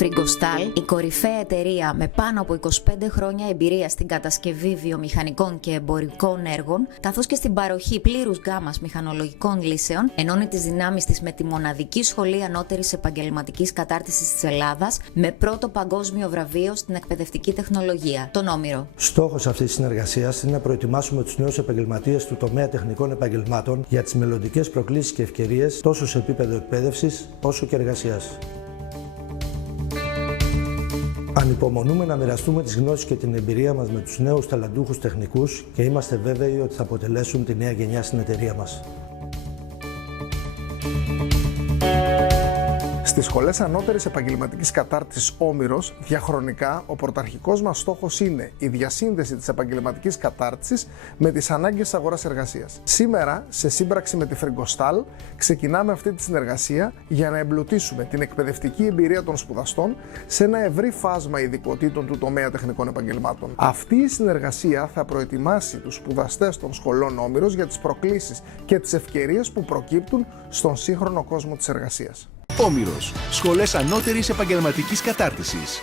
Frigostal, η κορυφαία εταιρεία με πάνω από 25 χρόνια εμπειρία στην κατασκευή βιομηχανικών και εμπορικών έργων, καθώς και στην παροχή πλήρους γκάμας μηχανολογικών λύσεων, ενώνει τις δυνάμεις της με τη μοναδική σχολή ανώτερης επαγγελματικής κατάρτισης της Ελλάδας, με πρώτο παγκόσμιο βραβείο στην εκπαιδευτική τεχνολογία, τον Όμηρο. Στόχος αυτής της συνεργασίας είναι να προετοιμάσουμε τους νέους επαγγελματίες του τομέα τεχνικών επαγγελμάτων για τις μελλοντικές προκλήσεις και ευκαιρίες τόσο σε επίπεδο εκπαίδευσης όσο και εργασίας. Ανυπομονούμε να μοιραστούμε τις γνώσεις και την εμπειρία μας με τους νέους ταλαντούχους τεχνικούς και είμαστε βέβαιοι ότι θα αποτελέσουν τη νέα γενιά στην εταιρεία μας. Στις σχολές ανώτερης επαγγελματικής κατάρτισης Όμηρος, διαχρονικά ο πρωταρχικός μας στόχος είναι η διασύνδεση της επαγγελματικής κατάρτισης με τις ανάγκες της αγοράς εργασίας. Σήμερα, σε σύμπραξη με τη Frigostal, ξεκινάμε αυτή τη συνεργασία για να εμπλουτίσουμε την εκπαιδευτική εμπειρία των σπουδαστών σε ένα ευρύ φάσμα ειδικοτήτων του τομέα τεχνικών επαγγελμάτων. Αυτή η συνεργασία θα προετοιμάσει τους σπουδαστές των σχολών Όμηρος για τις προκλήσεις και τις ευκαιρίες που προκύπτουν στον σύγχρονο κόσμο της εργασίας. Όμηρος, σχολές ανώτερης επαγγελματικής κατάρτισης.